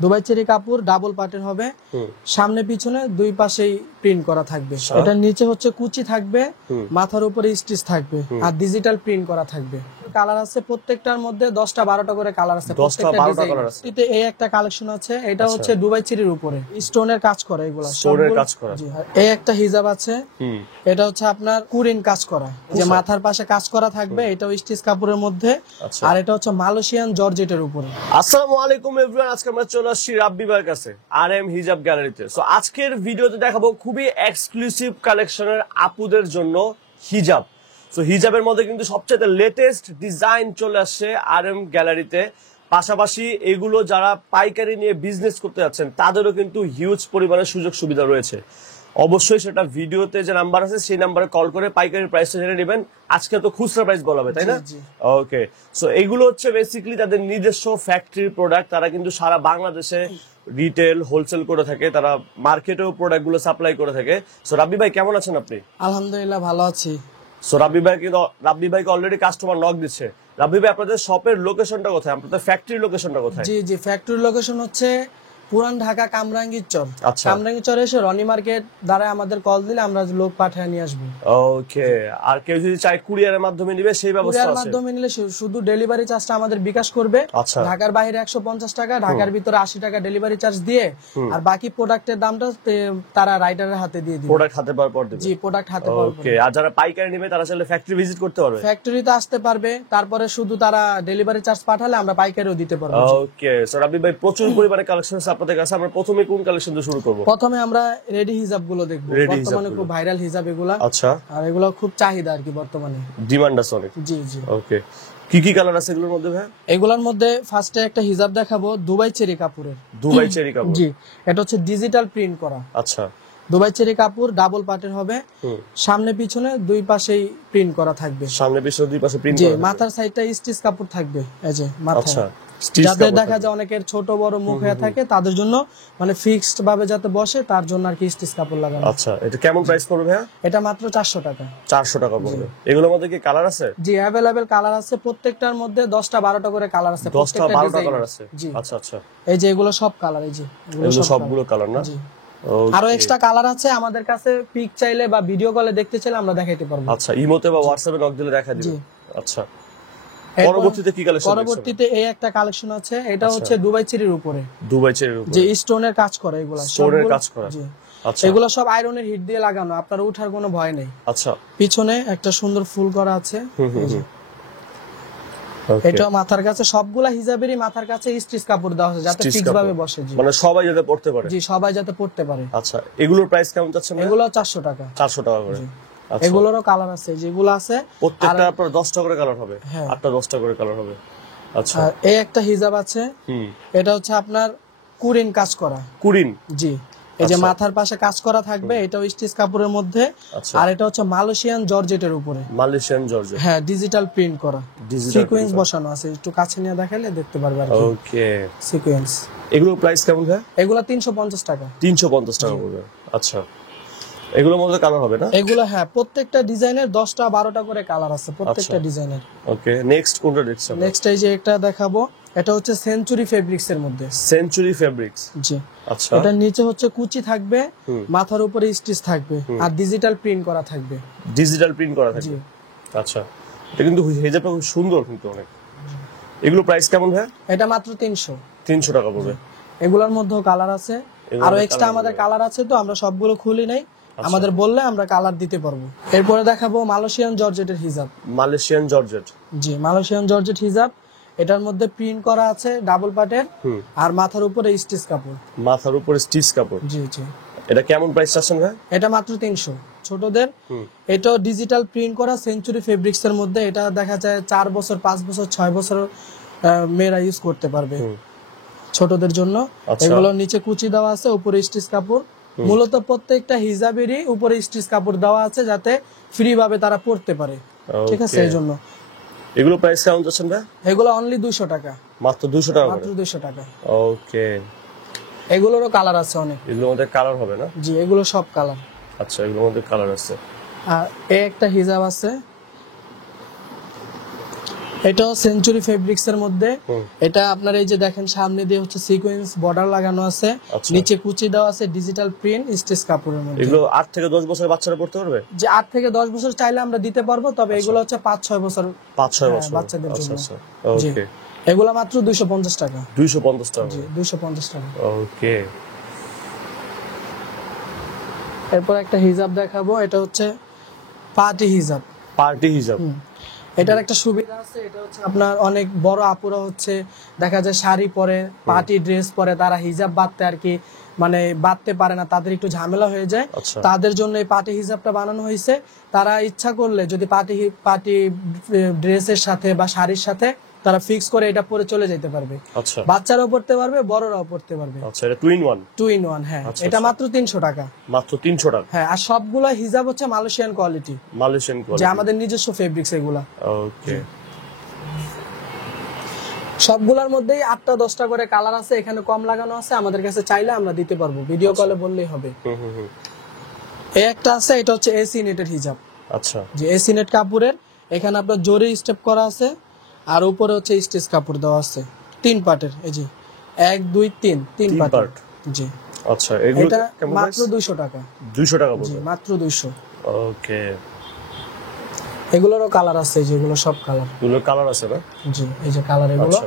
Dubai cherry কাপড় double পাটের হবে, সামনে পিছনে দুই পাশেই প্রিন্ট করা থাকবে। এটার নিচে হচ্ছে কুচি থাকবে, মাথার উপরে স্টিচ থাকবে, আর ডিজিটাল প্রিন্ট করা থাকবে। কালার আছে প্রত্যেকটার মধ্যে 10টা 12টা করে কালার আছে। প্রত্যেকটা এই একটা কালেকশন আছে, এটা হচ্ছে দুবাই চেরির উপরে স্টোনের কাজ করা, এগুলা স্টোনের কাজ করা। এই একটা হিজাব আছে, এটা হচ্ছে আপনার কুরিন কাজ করা, যে মাথার পাশে কাজ করা থাকবে, এটাও স্টিচ কাপড়ের মধ্যে। আর এটা হচ্ছে মালয়েশিয়ান জর্জেটের উপরে। আসসালামু আলাইকুম এভরিওয়ান, আজকে আমরা চলে আসছি রাব্বি ভাইয়ের কাছে RM হিজাব গ্যালারিতে। সো আজকের ভিডিওতে দেখাবো খুবই এক্সক্লুসিভ কালেকশনের আপুদের জন্য হিজাব। সো হিজাবের মধ্যে কিন্তু সবচেয়ে লেটেস্ট ডিজাইন চলে আসছে RM গ্যালারিতে। পাশাপাশি এগুলো যারা পাইকারি নিয়ে বিজনেস করতে যাচ্ছেন তাদেরও কিন্তু হিউজ পরিমাণে সুযোগ সুবিধা রয়েছে। অবশ্যই সেটা ভিডিওতে যে নাম্বার আছে সেই নাম্বারে কল করে পাইকারি প্রাইসটা জেনে নেবেন। আজকে তো খুচরা প্রাইস বলা হবে, তাই না? ওকে, সো এগুলো হচ্ছে বেসিক্যালি তাদের নিজস্ব ফ্যাক্টরির প্রোডাক্ট। তারা কিন্তু সারা বাংলাদেশে রিটেল হোলসেল করে থাকে, তারা মার্কেটেও প্রোডাক্ট গুলো সাপ্লাই করে থাকে। সো রাব্বি ভাই কেমন আছেন আপনি? আলহামদুলিল্লাহ ভালো আছি। সো রাব্বি ভাইকে অলরেডি কাস্টমার নক দিচ্ছে। রাব্বি ভাই আপনাদের শপের লোকেশনটা কোথায়, আপনাদের ফ্যাক্টরির লোকেশনটা কোথায়? জি, ফ্যাক্টরির লোকেশন হচ্ছে পুরান ঢাকা কামরাঙ্গীর চর। কামরাঙ্গীর চরে এসে রনি মার্কেট দ্বারা আমাদের কল দিলে আমরা লোক পাঠিয়ে নিয়ে আসবো। ওকে, আর কেউ যদি চায় কুরিয়ারের মাধ্যমে নিবে সেই ব্যবস্থা আছে? কুরিয়ারের মাধ্যমে নিলে শুধু ডেলিভারি চার্জটা আমাদের বিকাশ করবে। ঢাকার বাইরে 150 টাকা, ঢাকার ভিতরে 80 টাকা ডেলিভারি চার্জ দিয়ে, আর বাকি প্রোডাক্টের দামটা তারা রাইটারের হাতে দিয়ে দিবে। প্রোডাক্ট হাতে পাওয়ার পর দিবে? জি, প্রোডাক্ট হাতে পাওয়ার পর। ওকে, আর যারা পাইকারি নেবে তারা চাইলে ফ্যাক্টরি ভিজিট করতে পারবে? ফ্যাক্টরিতে আসতে পারবে, তারপরে শুধু তারা ডেলিভারি চার্জ পাঠালে আমরা পাইকারিও দিতে পারবো। ওকে, সো রাব্বি ভাই প্রচুর পরিমাণে কালেকশন আছে আপনাদের কাছে। আমরা প্রথমে কোন কালেকশন দিয়ে শুরু করব? প্রথমে আমরা রেডি হিজাব গুলো দেখবো। বর্তমানে খুব ভাইরাল হিজাব এগুলা। আচ্ছা, আর এগুলো খুব চাহিদা আর কি বর্তমানে, ডিমান্ড আছে অনেক। জি। ওকে, কি কি কালার আছে এগুলোর মধ্যে ভাই? এগুলোর মধ্যে ফার্স্টে একটা হিজাব দেখাবো দুবাই চেরি কাপড়ের। দুবাই চেরি কাপড়? জি, এটা হচ্ছে ডিজিটাল প্রিন্ট করা। আচ্ছা, দুবাই চেরি কাপড় ডাবল পাটের হবে, সামনে পিছনে দুই পাশেই প্রিন্ট করা থাকবে। সামনে পিছনে দুই পাশে প্রিন্ট জি, করা। মাথার সাইডটা স্টিচ কাপড় থাকবে, এই যে মাথা। আচ্ছা, যাদের দেখা যায় অনেকের ছোট বড় মুখ হয়ে থাকে তাদের জন্য মানে ফিক্সড ভাবে যাতে বসে তার জন্য আর কি স্টিচ কাপড় লাগানো। আচ্ছা, এটা কেমন প্রাইস পড়বে ভাইয়া? এটা মাত্র 400 টাকা। 400 টাকা পড়বে। এগুলোর মধ্যে কি কালার আছে? জি, अवेलेबल কালার আছে। প্রত্যেকটার মধ্যে 10টা 12টা করে কালার আছে। 10টা 12টা কালার আছে? জি। আচ্ছা, এই যে এগুলো সব কালার, এই যে এগুলো সবগুলো কালার না? জি। আরো এক্সট্রা কালার আছে, আমাদের কাছে পিক চাইলে বা ভিডিও কলে দেখতে চাইলে আমরা দেখাইতে পারবো। আচ্ছা, ইমোতে বা হোয়াটসঅ্যাপে নক দিলে দেখা দিবে। আচ্ছা, পরবর্তীতে কি কালেকশন? পরবর্তীতে এই একটা কালেকশন আছে, এটা হচ্ছে দুবাই চেরির উপরে। দুবাই চেরির উপরে যে স্টোনের কাজ করা, এগুলা স্টোনের কাজ করা। জি। আচ্ছা, এগুলো সব আয়রনের হিট দিয়ে লাগানো, আপনার ওঠার কোনো ভয় নেই। আচ্ছা, পিছনে একটা সুন্দর ফুল করা আছে। এটা মাথার কাছে, সবগুলা হিজাবেরই মাথার কাছে স্টিচ কাপড় দেওয়া আছে যাতে ফিক্স ভাবে বসে। জি, মানে সবাই যাতে পড়তে পারে। জি, সবাই যাতে পড়তে পারে। আচ্ছা, এগুলোর প্রাইস কেমন যাচ্ছে? এগুলো 400 টাকা। 400 টাকা করে। আচ্ছা, এগুলোরও কালার আছে, যেগুলো আছে প্রত্যেকটা আপনার 10টা করে কালার হবে? হ্যাঁ, 8টা 10টা করে কালার হবে। আচ্ছা, এই একটা হিজাব আছে, এটা হচ্ছে আপনার কুরিন কাজ করা। কুরিন? জি, এই যে মাথার পাশে কাজ করা থাকবে, এটাও স্টিচ কাপড়ের মধ্যে। আর এটা হচ্ছে মালয়েশিয়ান জর্জেটের উপরে। Malaysian georgette? হ্যাঁ, ডিজিটাল প্রিন্ট করা, সিকোয়েন্স বসানো আছে। একটু কাছে নিয়ে দেখালে দেখতে পারবে আর কি। ওকে, সিকোয়েন্স। এগুলোর প্রাইস কেমন ভাই? এগুলা 350 টাকা। 350 টাকা পড়বে। আচ্ছা, এগুলোর মধ্যে কালার হবে না? এগুলো হ্যাঁ, প্রত্যেকটা ডিজাইনের 10টা 12টা করে কালার আছে প্রত্যেকটা ডিজাইনের। ওকে, নেক্সট কোনটা দেখছেন? নেক্সট এই যে একটা দেখাবো, এটা হচ্ছে সেঞ্চুরি ফেব্রিক্স এর মধ্যে। Century fabrics? জি। আচ্ছা, এটার নিচে হচ্ছে কুচি থাকবে, মাথার উপরে স্টিচ থাকবে, আর ডিজিটাল প্রিন্ট করা থাকবে। ডিজিটাল প্রিন্ট করা থাকবে? আচ্ছা, এটা কিন্তু হিজাবটা খুব সুন্দর কিন্তু অনেক। এগুলো প্রাইস কেমন ভাই? এটা মাত্র 300 টাকা পড়বে। এগুলোর মধ্যেও কালার আছে, আরো এক্সট্রা আমাদের কালার আছে, তো আমরা সবগুলো খুলি নাই। আমাদের বললে আমরা কালার দিতে পারবো। এরপরে দেখাবো মালয়েশিয়ান জর্জেটের হিজাব। Malaysian georgette? জি, মালয়েশিয়ান জর্জেট হিজাব। এটার মধ্যে প্রিন্ট করা আছে ডাবল পাটের, আর মাথার উপরে স্টিচ কাপড়। মাথার উপরে স্টিচ কাপড়? জি। এটা কেমন প্রাইস চাচ্ছেন ভাই? এটা মাত্র 300 ছোটদের। এটাও ডিজিটাল প্রিন্ট করা সেঞ্চুরি ফেব্রিক্স এর মধ্যে। এটা দেখা যায় 4 বছর 5 বছর 6 বছর মেয়েরা ইউজ করতে পারবে ছোটদের জন্য। এগুলোর নিচে কুচি দেওয়া আছে, উপরে স্টিচ কাপড়। মূলত প্রত্যেকটা হিজাবেরই উপরে স্টিচ কাপড় দেওয়া আছে যাতে ফ্রি ভাবে তারা পড়তে পারে, ঠিক আছে? এই জন্য এগুলো প্রাইস কেমন যাচ্ছেন ভাই? এগুলো অনলি 200 টাকা। মাত্র 200 টাকা? মাত্র 200 টাকা। ওকে, এগুলোরও কালার আছে অনেক। এগুলোর মধ্যে কালার হবে না? জি, এগুলো সব কালার। আচ্ছা, এগুলোর মধ্যে কালার আছে। আর এই একটা হিজাব আছে, এটাও সেঞ্চুরি ফেব্রিক্স এর মধ্যে। এটা আপনার এই যে দেখেন সামনে দিয়ে হচ্ছে সিকোয়েন্স বর্ডার লাগানো আছে, নিচে কুচি দেওয়া আছে, ডিজিটাল প্রিন্ট স্টিচ কাপড়ের মধ্যে। এগুলো 8 থেকে 10 বছরের বাচ্চারা পড়তে পারবে? যে 8 থেকে 10 বছর চাইলে আমরা দিতে পারবো, তবে এগুলো হচ্ছে 5-6 বছর 5-6 বছর বাচ্চাদের জন্য। ওকে, এগুলো মাত্র 250 টাকা। 250 টাকা? জি 250 টাকা। ওকে। এরপর একটা হিজাব দেখাবো, এটা হচ্ছে পার্টি হিজাব। পার্টি হিজাব। এটার একটা সুবিধা আছে, এটা হচ্ছে আপনার অনেক বড় আপুরা হচ্ছে দেখা যায় শাড়ি পরে, পার্টি ড্রেস পরে, তারা হিজাব বাঁধতে আর কি মানে বাঁধতে পারে না, তাদের একটু ঝামেলা হয়ে যায়। তাদের জন্য এই পার্টি হিজাবটা বানানো হয়েছে। তারা ইচ্ছা করলে যদি পার্টি ড্রেসের সাথে বা শাড়ির সাথে তারা ফিক্স করে এটা পরে চলে যেতে পারবে। আচ্ছা, বাচ্চারাও পড়তে পারবে, বড়রাও পড়তে পারবে। আচ্ছা, এটা 2 in 1? 2 in 1, হ্যাঁ। এটা মাত্র 300 টাকা। মাত্র 300 টাকা? হ্যাঁ। আর সবগুলা হিজাব হচ্ছে মালয়েশিয়ান কোয়ালিটি, মালয়েশিয়ান যে কোয়ালিটি, আমাদের নিজস্ব ফেব্রিক্স এগুলা। ওকে। সবগুলোর মধ্যেই 8টা-10টা করে কালার আছে, এখানে কম লাগানো আছে, আমাদের কাছে চাইলে আমরা দিতে পারবো, ভিডিও কলে বললেই হবে। এই একটা আছে, এটা হচ্ছে এসি নেটের হিজাব। আচ্ছা, যে এসি নেট কাপড়ের, এখানে আপনার জরি স্টেপ করা আছে, আর উপরে হচ্ছে স্টিচ কাপড় দেওয়া আছে 3 পার্টের। এই যে 1 2 3 পার্ট। জি। আচ্ছা, এগুলো এটা কেমন? মাত্র 200 টাকা। 200 টাকা জি, পড়বে? মাত্র 200। ওকে। এগুলোরও কালার আছে, যেগুলো সব কালার। এগুলো কালার আছে না? জি, এই যে কালার, এগুলো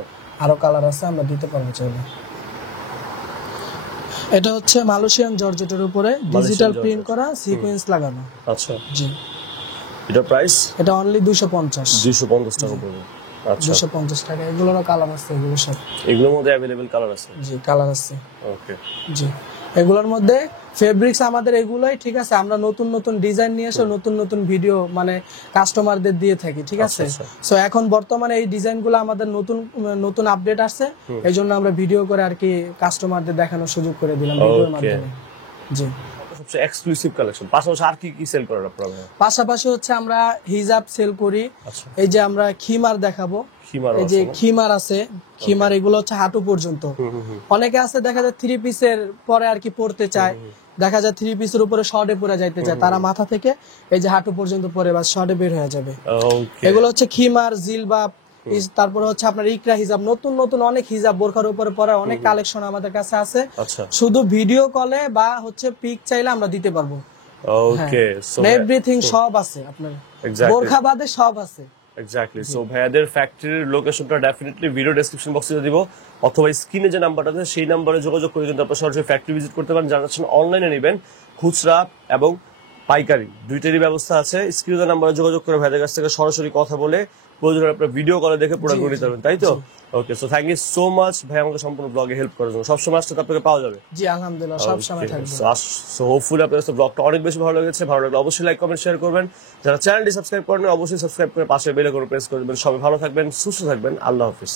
আরো কালার আছে, আমরা দিতে পারবো চাইলে। এটা হচ্ছে মালয়েশিয়ান জর্জেটের উপরে ডিজিটাল প্রিন্ট করা, সিকোয়েন্স লাগানো। আচ্ছা, জি। এটা প্রাইস? এটা অনলি 250 টাকা পড়বে। আচ্ছা, 250 টাকা। এগুলোরও কালার আছে, এগুলো সব। এগুলোর মধ্যে अवेलेबल কালার আছে? জি, কালার আছে। ওকে। জি। এগুলোর মধ্যে ফেব্রিক্স আমাদের এগুলাই, ঠিক আছে। আমরা নতুন নতুন ডিজাইন নিয়ে এসে নতুন নতুন ভিডিও মানে কাস্টমারদের দিয়ে থাকি, ঠিক আছে। সো এখন বর্তমানে এই ডিজাইনগুলো আমাদের নতুন নতুন আপডেট আসছে, এই জন্য আমরা ভিডিও করে আর কি কাস্টমারদের দেখানোর সুযোগ করে দিলাম ভিডিওর মাধ্যমে। জি। সবচেয়ে এক্সক্লুসিভ কালেকশন, পাশাপাশি আর কি কি সেল করেন আপনারা? পাশাপাশি হচ্ছে আমরা হিজাব সেল করি। এই যে আমরা খিমার দেখাবো, এই যে খিমার আছে, খিমার এগুলো হচ্ছে হাঁটু পর্যন্ত। অনেকে আছে দেখা যায় 3 পিসের পরে আর কি পড়তে চায়, দেখা যায় 3 পিসের উপরে শর্টে পরে যাইতে চায়, তারা মাথা থেকে এই যে হাঁটু পর্যন্ত পরে বা শর্টে বের হয়ে যাবে। এগুলো হচ্ছে খিমার, জিলবাব, তারপরে হচ্ছে আপনার ইকরা হিজাব, নতুন নতুন অনেক হিজাব বোরখার উপরে পরা অনেক কালেকশন আমাদের কাছে আছে। শুধু ভিডিও কলে বা হচ্ছে পিক চাইলে আমরা দিতে পারবো। ওকে, সো এভরিথিং সব আছে আপনার, বোরখা বাদে সব আছে। এক্স্যাক্টলি। সো ভাইয়াদের ফ্যাক্টরির লোকেশনটা ডেফিনেটলি ভিডিও ডেসক্রিপশন বক্সে দিব, অথবা স্ক্রিনে যে নাম্বারটা আছে সেই নাম্বারে যোগাযোগ করে কিন্তু আপনারা সরাসরি ফ্যাক্টরি ভিজিট করতে পারেন। যারা চাচ্ছেন অনলাইনে নেবেন, খুচরা এবং পাইকারি দুইটারই ব্যবস্থা আছে। স্ক্রিনে নাম্বারে যোগাযোগ করে ভাইয়াদের কাছ থেকে সরাসরি কথা বলে প্রয়োজনে আপনারা ভিডিও কলে দেখে প্রোডাক্ট নিতে পারবেন, তাই তো? Okay, so thank you so much ভাই আমাকে সম্পূর্ণ ব্লগে হেল্প করার জন্য। সবসময় আসতে আপনাকে পাওয়া যাবে? জি, আলহামদুলিল্লাহ, সব সময় থাকবে। সো হোপফুলি আপনাদের ব্লগটা অনেক বেশি ভালো লেগেছে। ভালো লাগলে অবশ্যই লাইক কমেন্ট শেয়ার করবেন। যারা চ্যানেলটি সাবস্ক্রাইব করেন অবশ্যই সাবস্ক্রাইব করে পাশে বেল আইকন প্রেস করে দেবেন। সবাই ভালো থাকবেন, সুস্থ থাকবেন। আল্লাহ হাফেজ।